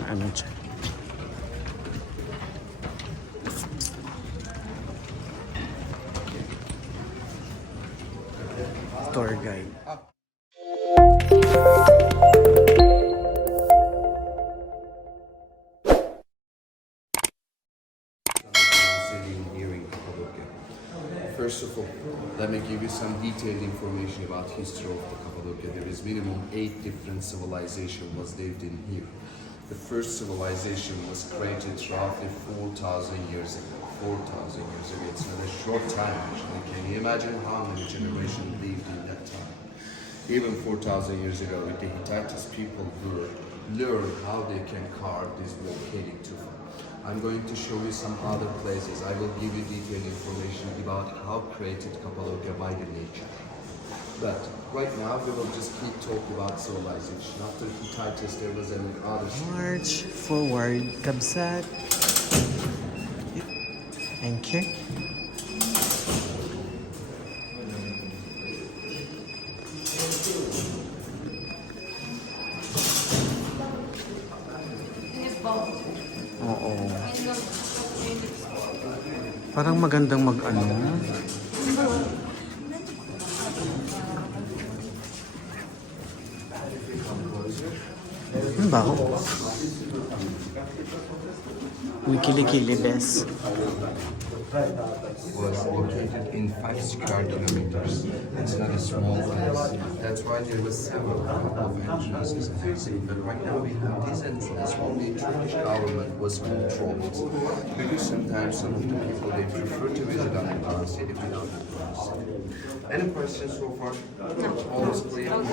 mga ano dyan. Tour guide. First of all, let me give you some detailed information about history of the Cappadocia. There is minimum 8 different civilizations was lived in here. The first civilization was created roughly 4,000 years ago. 4,000 years ago. It's not a short time actually. Can you imagine how many generations lived in that time? Even 4,000 years ago, the Hittites people learned how they can carve this volcanic tufa. I'm going to show you some other places. I will give you detailed information about how created Cappadocia by the nature. But right now we will just keep talking about civilization. After Hittites there was another... March forward, Kabsat. Thank you. Oo. Parang magandang mag-ano. Ano ba ako? May kilikili, bes. Was located in 5 square kilometers. It's not a small place. That's why there was several of entrances and exits. But right now we have this entrance only Turkish government was controlled. Because sometimes some of the people they prefer to visit Anatolia city without the tourist. Any questions so far? No. All is clear? Huh?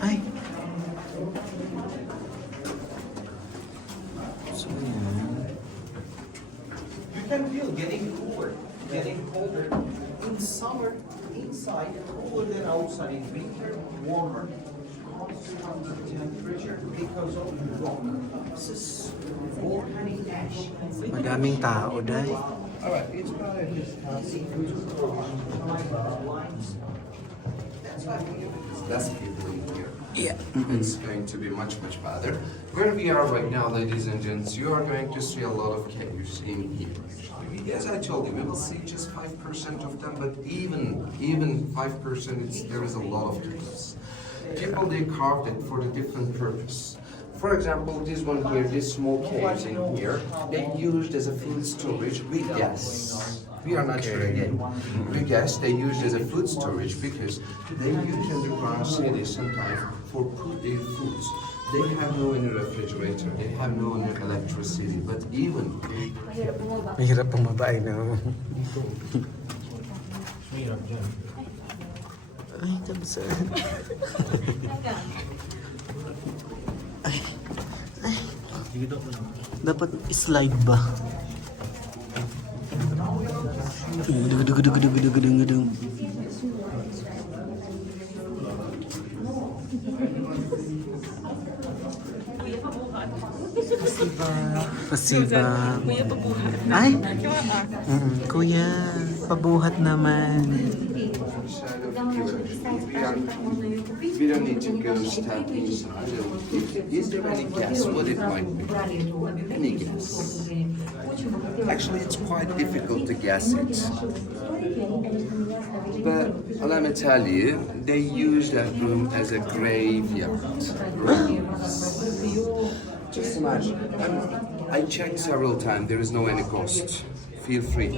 Ay. So, you can feel getting cooler, getting colder. In summer, inside, cooler than outside. In winter, warmer. Constant temperature because of rock. This is volcanic ash. madaming tao, day. Alright, it's about less people in here. Yeah. It's going to be much better. Where we are right now, ladies and gents, you are going to see a lot of caves in here. Actually, as I told you, we will see just 5% of them, but even 5%, there is a lot of caves. People they carved it for the different purpose. For example, this one here, this small caves in here, they used as a food storage. We guess. We are not sure again. We guess they used as a food storage because they use underground cities sometimes for put their foods. They have no any refrigerator, they have no any electricity, but even Mahirap bumaba, no? Ay, Kabsat. Ay. Ay. Dapat slide ba? Gudung. Pasiba. Kuya, pabuhat. Ay! Kuya, pabuhat naman. we don't need to go step inside. Is there any guess what it might be? Any guess? Actually, it's quite difficult to guess it. But let me tell you, they use that room as a graveyard. Just imagine. I checked several times. There is no any cost. Feel free.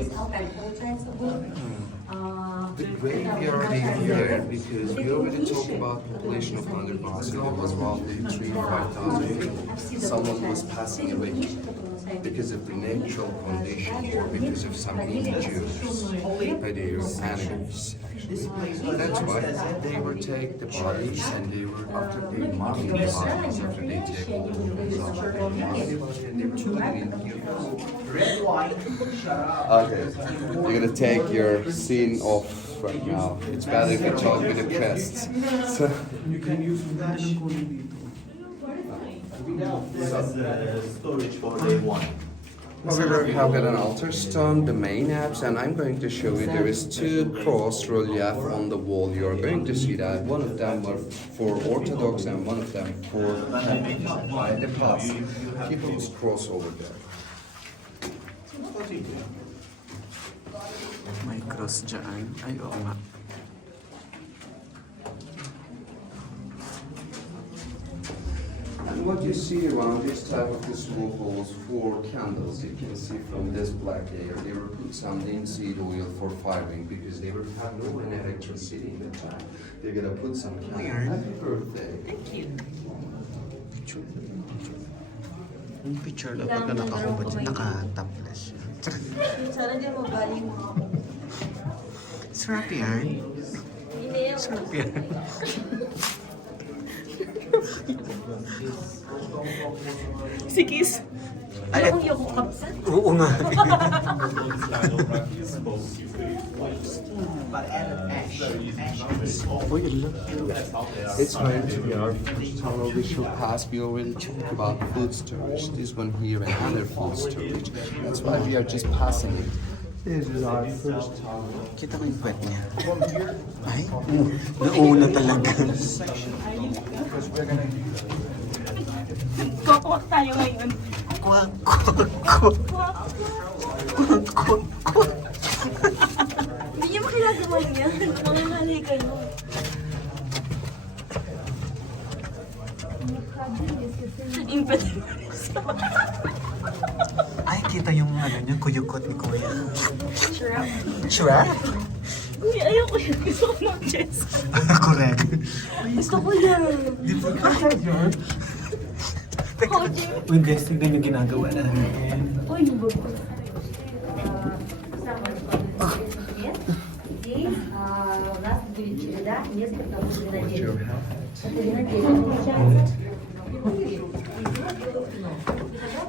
The graveyard in here, because we already talked about population of 100,000. It was roughly 3,000-5,000 people. Someone was passing away because of the natural condition or because of some injuries by their animals. That's why they would take the bodies and they were after they mummy the bodies after they take all the bones out of the body and they were putting it in here. Okay, you're gonna take your scene off right now. It's better if you talk with the press. So you can use flash. Storage for day one. Over here have got an altar stone, the main apse, and I'm going to show you there is two cross relief on the wall. You're going to see that one of them were for Orthodox and one of them for the past. People's cross over there. May cross dyan. Ay, oo nga. And what you see around this type of the small holes, 4 candles, you can see from this black layer. They were put some linseed oil for firing because they were had no electricity in the time. They're gonna put some candles. Happy birthday. Thank you. Yung picture na pagka nakakubad siya, nakataplas siya. Sana di mo galing mo ako. Sarap yan. Hindi. Sarap yan. Si Kiss. Ay, Ayokong yoko kapsan. oo nga. But added ash. Uy, ilan. It's going to be our first tunnel we shall pass. We already talked about food storage. This one here and other food storage. That's why we are just passing it. This is our first tunnel. Kita ko yung puwet niya. Ay, nauna talaga. Kukwak tayo ngayon. Kwak, kwak, kwak. Kwak, kwak, kwak. Hindi niyo makilagaman yan. Mga malay kayo. Ay, kita yung ano niya, kuyukot ni Kuya. Sure. Sure? Uy, ayoko yun. Gusto ko ng chess. Correct. Gusto ko yan. Di ba ka yun? Uy guys, tignan yung ginagawa namin. Uy, yung bago. Здесь у нас будет череда несколько виноделий. Your hat. Это виноделие получается.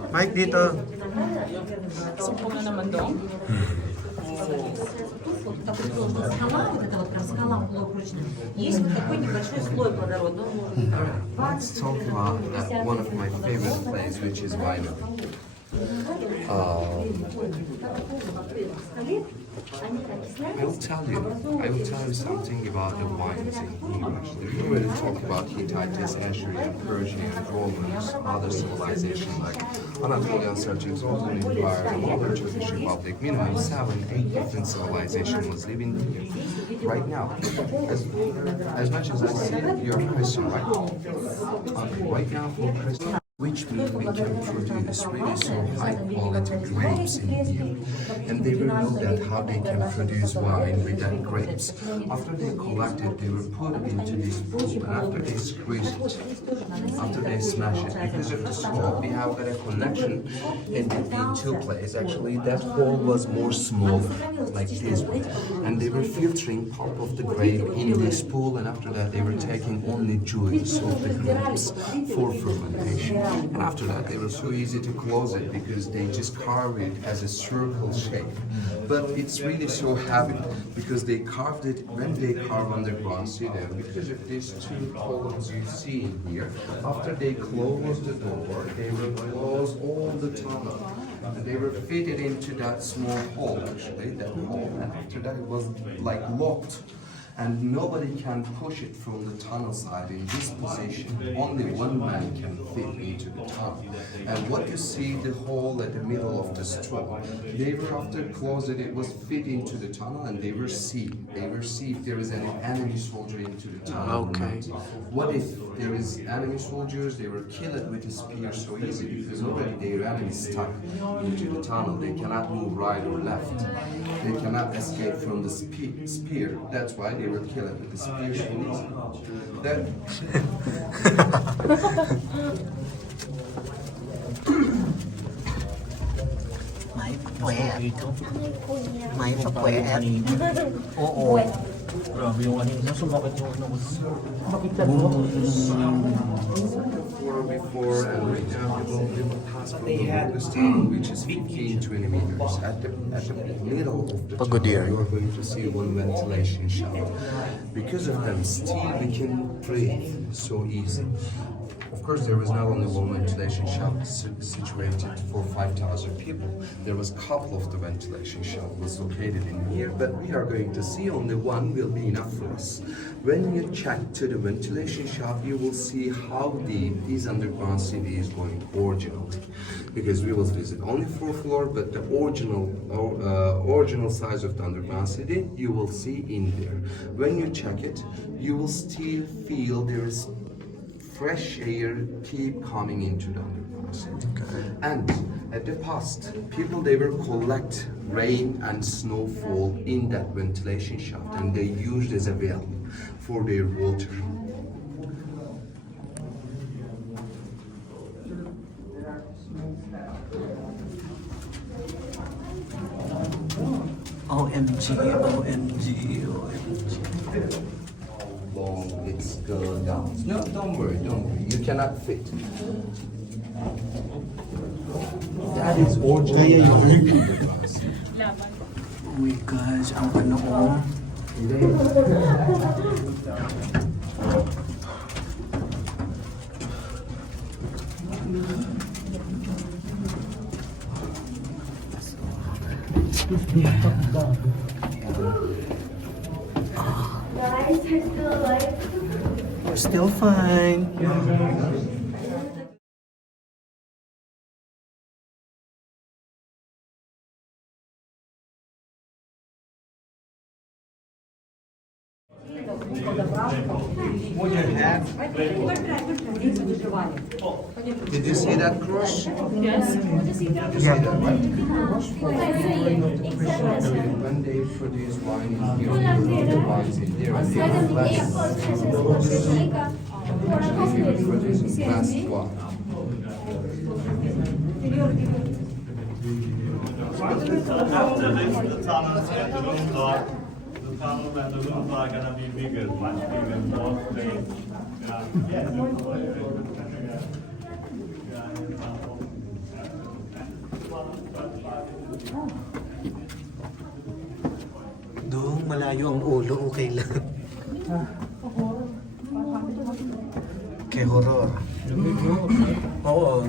Mike, dito. Sumpong na naman doon. Вот такой сложный скала, вот это вот прям скала полукружная. Есть вот такой небольшой слой водорода, он может быть Let's talk about one of my favorite places, which is Winemaking. I will tell you something about the wines in English. We already talked about Hittites, Assyrian, Persian, Romans, other civilizations like Anatolia, Seljuk, Ottoman Empire, and other Turkish Republic. Minimum 7-8 different civilizations was living here. Right now, as much as I see that you're Christian, right? Okay, right now for Christian, which means we can produce really so high quality grapes in here. And they will know that how they can produce wine with that grapes. After they collect it, they will put it into this pool, and after they squeeze it, after they smash it, because of the smoke, we have got a collection in between two places. Actually, that hole was more smaller, like this one. And they were filtering pulp of the grape in this pool, and after that, they were taking only juice of the grapes for fermentation. And after that, they were so easy to close it because they just carve it as a circle shape. But it's really so happy because they carved it when they carve underground citadel. Because of these two columns you see in here, after they close the door, they will close all the tunnel. And they were fitted into that small hole, actually, that hole. And after that, it was like locked. And nobody can push it from the tunnel side in this position. Only one man can fit into the tunnel. And what you see, the hole at the middle of the straw, they were after closing it was fit into the tunnel, and they were see. They were see if there is any enemy soldier into the tunnel. Okay. What if there is enemy soldiers? They were killed with a spear so easy because already their enemy stuck into the tunnel. They cannot move right or left. They cannot escape from the spear. That's why they were killed with the spear so easy. That May puwet. May puwet. Oo. Grabe yung kanina, sumakit yung ano ko. Bakit ka floor before, and right now we will pass from the longest tunnel, which is 15-20 meters. At the middle of the tunnel, you are going to see one ventilation shaft. Because of them, still we can breathe so easy. Of course, there was not only one ventilation shaft situated for 5,000 people. There was a couple of the ventilation shaft was located in here, but we are going to see only one will be enough for us. When you check to the ventilation shaft, you will see how deep this underground city is going originally. Because we will visit only 4th floor, but the original size of the underground city you will see in there. When you check it, you will still feel there is fresh air keep coming into the underground city. And at the past, people they will collect rain and snowfall in that ventilation shaft, and they used as a well for their water. OMG, OMG, OMG. Long it's going down. No, don't worry. You cannot fit. That is original. Oh my gosh, ang ano ko. We're still fine. Did you see that cross? Yes. Did you see that, right? When they produce wine in here, they put the wines in there and they have less. Actually, we were producing less wine. After this, the tunnels and the room door, the tunnel and the room door are gonna be bigger, much bigger, more space. Yes. Doon, malayo ang ulo, okay lang. Kay horror. Oo.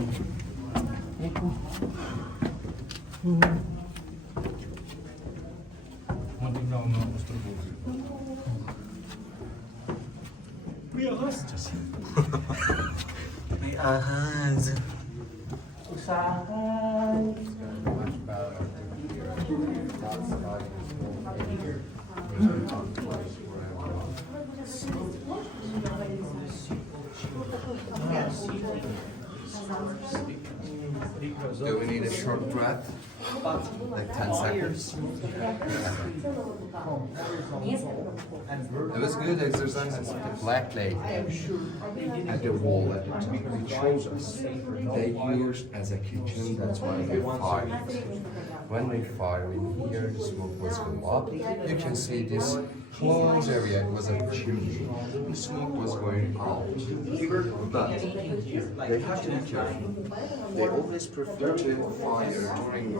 May ahas. Usahan. Do we need a short breath? Like 10 seconds? It was good exercises. The black lady at the wall at the top, it shows us they used as a kitchen, that's why we fired it. When we fire in here, the smoke was going up. You can see this closed area, it was a chimney. The smoke was going out. But they have to be careful. They always prefer to fire during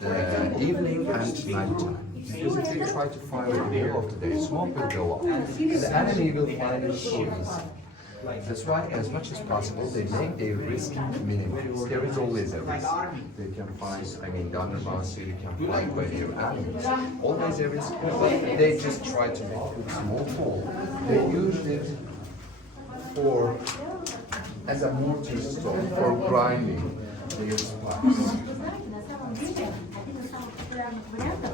the evening and nighttime. Because if they try to fire in the middle of the day, smoke will go up. The enemy will find it so easy. That's why, as much as possible, they make their risk minimum. There is always a risk. They can find, the underground city can find by their animals. Always a risk, but they just try to make a small hole. They used it as a mortar stone for grinding their spice.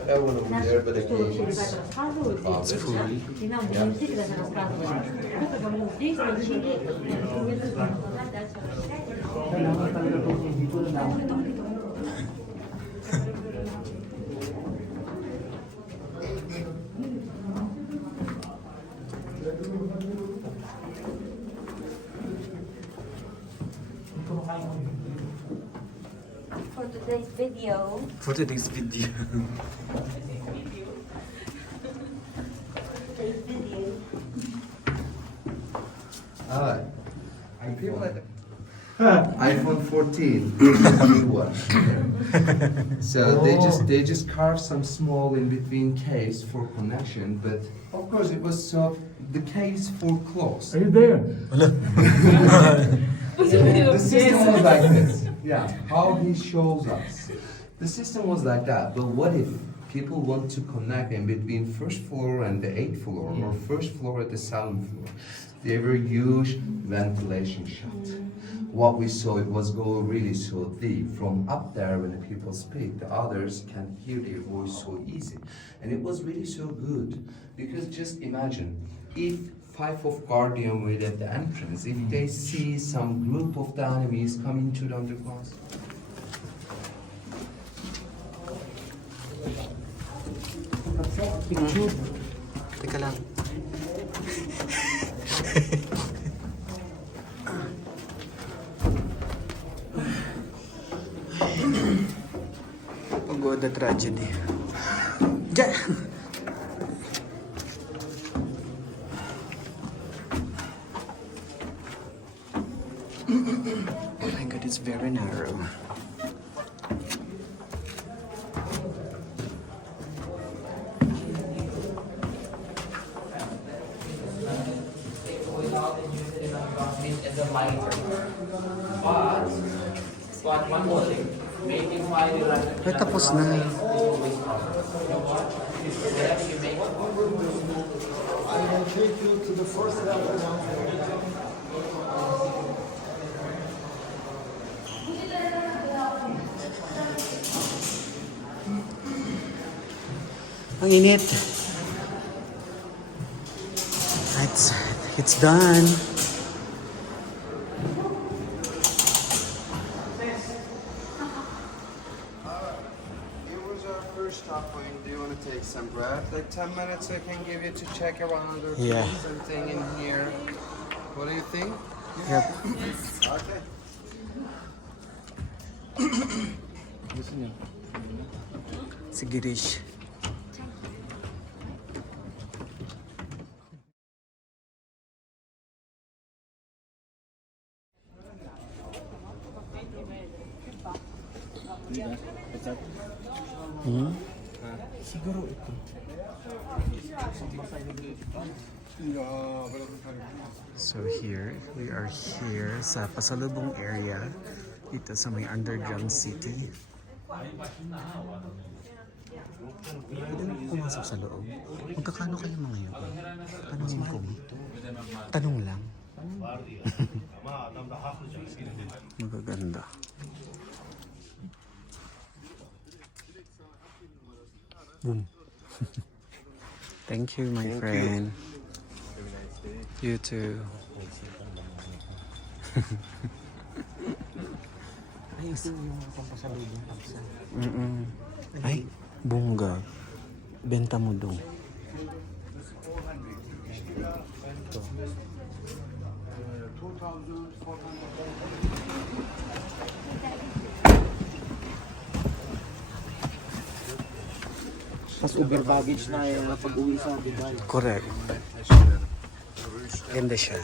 That one over there, but again, it's full. For today's video. For today's video. people at iPhone 14, new one. So they just carved some small in between case for connection, but of course it was the case for close. Are you there? The system was like this. Yeah, how he shows us. The system was like that. But what if people want to connect in between first floor and the 8th floor, or first floor at the 7th floor? They were huge ventilation shut. What we saw, it was go really so deep. From up there, when the people speak, the others can hear their voice so easy. And it was really so good. Because just imagine, if 5 of Guardian were at the entrance, if they see some group of the enemies coming to the underground. Teka lang. Pagoda tragedy. Diyan! Oh my god, it's very narrow. As a lighter, but one more thing, making fire like Ay, tapos na. Ang init. It's done. It was our first stop point. Do you want to take some breath? Like 10 minutes I can give you to check around or Yeah. put something in here. What do you think? Yep. Okay. Si Girish. Siguro ito. So here, we are here sa pasalubong area dito sa may underground city. Pwede na pumasok sa loob. Magkakano kayo mga yun? Tanungin ko. Tanong lang. Magaganda. Boom. Thank you, my friend. You too. Ay, ito yung pampasalubong kapsa. Ay, bongga. Benta mo doon. Ito. Mas Uber baggage na pag-uwi sa Dubai. Correct. Ganda siya.